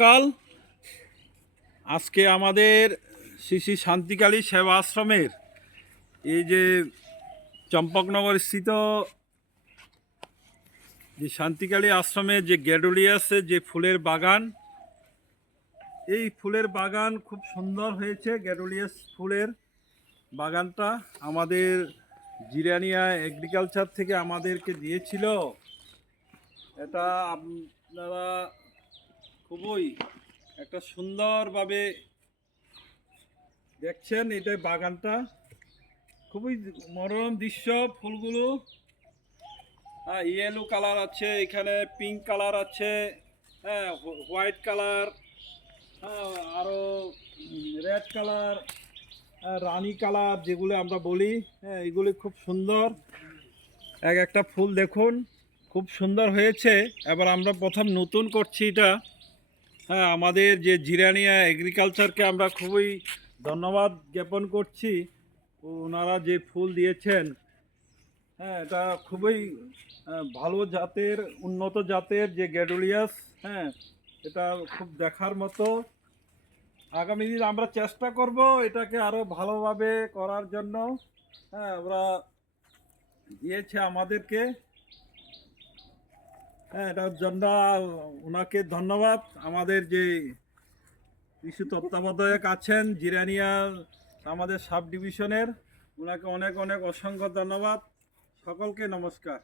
কাল আজকে আমাদের শ্রী শ্রী শান্তিকালী সেবা আশ্রমের এই যে চম্পকনগর স্থিত যে শান্তিকালী আশ্রমের যে গ্যাডোলিয়াসের যে ফুলের বাগান, এই ফুলের বাগান খুব সুন্দর হয়েছে। গ্যাডোলিয়াস ফুলের বাগানটা আমাদের জিরানিয়া এগ্রিকালচার থেকে আমাদেরকে দিয়েছিল। এটা আপনারা খুবই একটা সুন্দরভাবে দেখছেন। এটা বাগানটা খুবই মনোরম দৃশ্য। ফুলগুলো ইয়েলো কালার আছে, এখানে পিঙ্ক কালার আছে, হ্যাঁ, হোয়াইট কালার, আরও রেড কালার, রানী কালার যেগুলো আমরা বলি, হ্যাঁ, এগুলি খুব সুন্দর। এক একটা ফুল দেখুন, খুব সুন্দর হয়েছে। এবার আমরা প্রথম নতুন করছি এটা। হ্যাঁ, আমাদের যে জিরানিয়া এগ্রিকালচারকে আমরা খুবই ধন্যবাদ জ্ঞাপন করছি। ওনারা যে ফুল দিয়েছেন, হ্যাঁ, এটা খুবই ভালো জাতের, উন্নত জাতের যে গ্যাডোলিয়াস, হ্যাঁ, এটা খুব দেখার মতো। আগামী দিন আমরা চেষ্টা করব এটাকে আরও ভালোভাবে করার জন্য। হ্যাঁ, ওরা দিয়েছে আমাদেরকে, হ্যাঁ, এটার জন্য ওনাকে ধন্যবাদ। আমাদের যে কৃষি তত্ত্বাবধায়ক আছেন জিরানিয়া আমাদের সাব ডিভিশনের, ওনাকে অনেক অনেক অসংখ্য ধন্যবাদ। সকলকে নমস্কার।